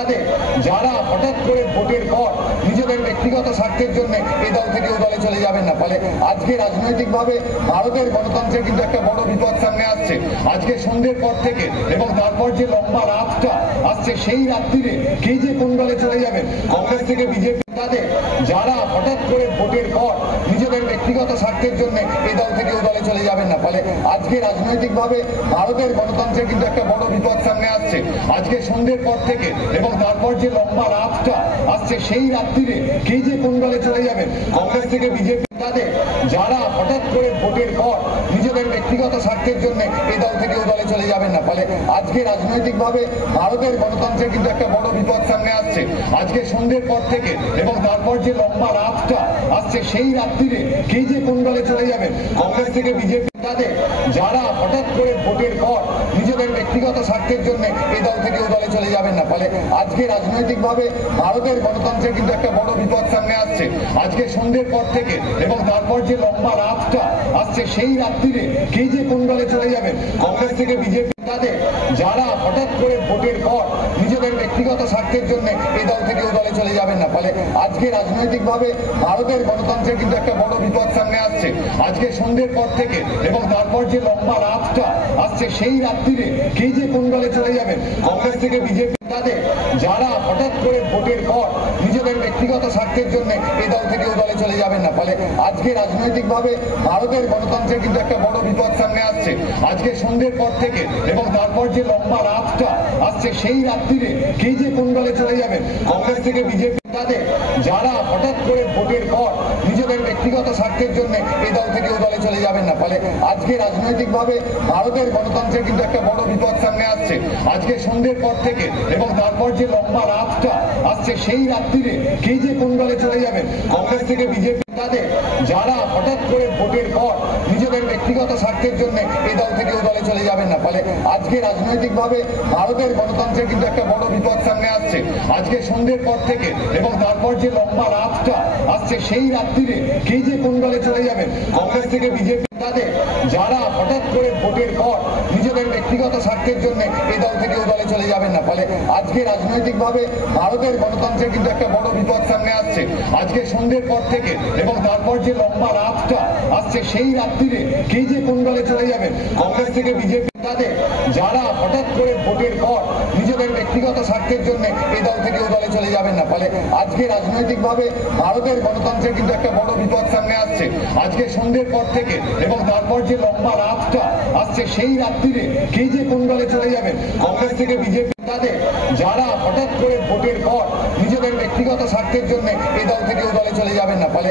তাদের যারা হঠাৎ করে ভোটের পর নিজেদের ব্যক্তিগত স্বার্থের জন্য এই দল থেকে ওই দলে চলে যাবেন না। ফলে আজকে রাজনৈতিকভাবে ভারতের গণতন্ত্রের কিন্তু একটা বড় বিপদ সামনে আসছে। আজকে সন্ধ্যের পর থেকে এবং তারপর যে লম্বা রাতটা আসছে, সেই রাত্রিরে কে যে কোন দলে চলে যাবেন, কংগ্রেস থেকে বিজেপি তাদের যারা হঠাৎ করে ভোটের পর নিজেদের ব্যক্তিগত স্বার্থের জন্য এই দল থেকে ওই দলে চলে যাবেন না। ফলে আজকে রাজনৈতিকভাবে ভারতের গণতন্ত্রের কিন্তু একটা বড় বিপদ সামনে আসছে। আজকে সন্ধ্যের পর থেকে এবং তারপর যে লম্বা রাতটা আসছে, সেই রাত্রিরে কে যে কোন দলে চলে যাবেন, কংগ্রেস থেকে বিজেপি তাদের যারা হঠাৎ করে ভোটের পর নিজেদের ব্যক্তিগত স্বার্থের জন্য এই দল থেকে ওই দলে চলে যাবেন না। ফলে আজকে রাজনৈতিকভাবে ভারতের গণতন্ত্রের কিন্তু একটা বড় বিপদ সামনে আসছে। আজকে সন্ধ্যের পর থেকে এবং তারপর যে লম্বা রাতটা আসছে, সেই রাত্রিরে কে যে কোন দলে চলে যাবেন, কংগ্রেস থেকে বিজেপি তাদের যারা হঠাৎ করে ভোটের পর নিজেদের ব্যক্তিগত স্বার্থের জন্য এই দল থেকে ওই দলে চলে যাবেন না। ফলে আজকে রাজনৈতিকভাবে ভারতের গণতন্ত্রের কিন্তু একটা বড় বিপদ সামনে আসছে। আজকে সন্ধ্যের পর থেকে এবং তারপর যে লম্বা রাতটা আসছে, সেই রাত্রিরে কে যে কোন দলে চলে যাবেন, কংগ্রেস থেকে বিজেপি তাদের যারা হঠাৎ করে ভোটের পর নিজেদের ব্যক্তিগত স্বার্থের জন্য এই দল থেকে ওই দলে চলে যাবেন না। ফলে আজকে রাজনৈতিকভাবে ভারতের গণতন্ত্রের কিন্তু একটা বড় বিপদ সামনে আসছে। আজকে সন্ধ্যের পর থেকে এবং তারপর যে লম্বা রাতটা আসছে, সেই রাত্রিরে কে যে কোন দলে চলে যাবেন, কংগ্রেস থেকে বিজেপি তাদের যারা হঠাৎ করে ভোটের পর নিজেদের ব্যক্তিগত স্বার্থের জন্য এই দল থেকে ওই দলে চলে যাবেন না। ফলে আজকে রাজনৈতিকভাবে ভারতের গণতন্ত্রের কিন্তু একটা বড় বিপদ সামনে আসছে। আজকে সন্ধ্যের পর থেকে এবং তারপর যে লম্বা রাতটা আসছে, সেই রাত্রিরে কে যে কোন দলে চলে যাবেন, কংগ্রেস থেকে বিজেপি তাদের যারা হঠাৎ করে ভোটের পর নিজেদের ব্যক্তিগত স্বার্থের জন্য এই দল থেকে ওই দলে চলে যাবেন না। ফলে আজকে রাজনৈতিকভাবে ভারতের গণতন্ত্রের কিন্তু একটা বড় বিপদ সামনে আসছে। আজকে সন্ধ্যের পর থেকে এবং তারপর যে লম্বা রাতটা আসছে, সেই রাত্রিরে কে যে কোন দলে চলে যাবেন, কংগ্রেস থেকে বিজেপি তাদের যারা হঠাৎ করে ভোটের পর নিজেদের ব্যক্তিগত স্বার্থের জন্য এই দল থেকে ওই দলে চলে যাবেন না। ফলে আজকে রাজনৈতিকভাবে ভারতের গণতন্ত্রের কিন্তু একটা বড় বিপদ সামনে আসছে। আজকে সন্ধ্যের পর থেকে এবং তারপর যে লম্বা রাতটা আসছে, সেই রাত্রিরে কে যে কোন দলে চলে যাবেন, কংগ্রেস থেকে বিজেপি তাদের যারা হঠাৎ করে ভোটের পর নিজেদের ব্যক্তিগত স্বার্থের জন্য এই দল থেকে ওই দলে চলে যাবেন না। ফলে আজকে রাজনৈতিকভাবে ভারতের গণতন্ত্রের কিন্তু একটা বড় বিপদ সামনে আসছে। আজকে সন্ধ্যের পর থেকে এবং তারপর যে লম্বা রাতটা আসছে, সেই রাত্রিরে কে যে কোন দলে চলে যাবেন, কংগ্রেস থেকে বিজেপি তাদের যারা হঠাৎ করে ভোটের পর নিজেদের ব্যক্তিগত স্বার্থের জন্য এই দল থেকে ওই দলে চলে যাবেন না। ফলে আজকে রাজনৈতিকভাবে ভারতের গণতন্ত্রের কিন্তু একটা বড় বিপদ সামনে আসছে। আজকে সন্ধ্যের পর থেকে এবং তারপর যে লম্বা রাতটা আসছে, সেই রাত্রিরে কে যে কোন দলে চলে যাবেন, কংগ্রেস থেকে বিজেপি তাদের যারা হঠাৎ করে ভোটের পর নিজেদের ব্যক্তিগত স্বার্থের জন্য এই দল থেকে ওই দলে চলে যাবেন না। ফলে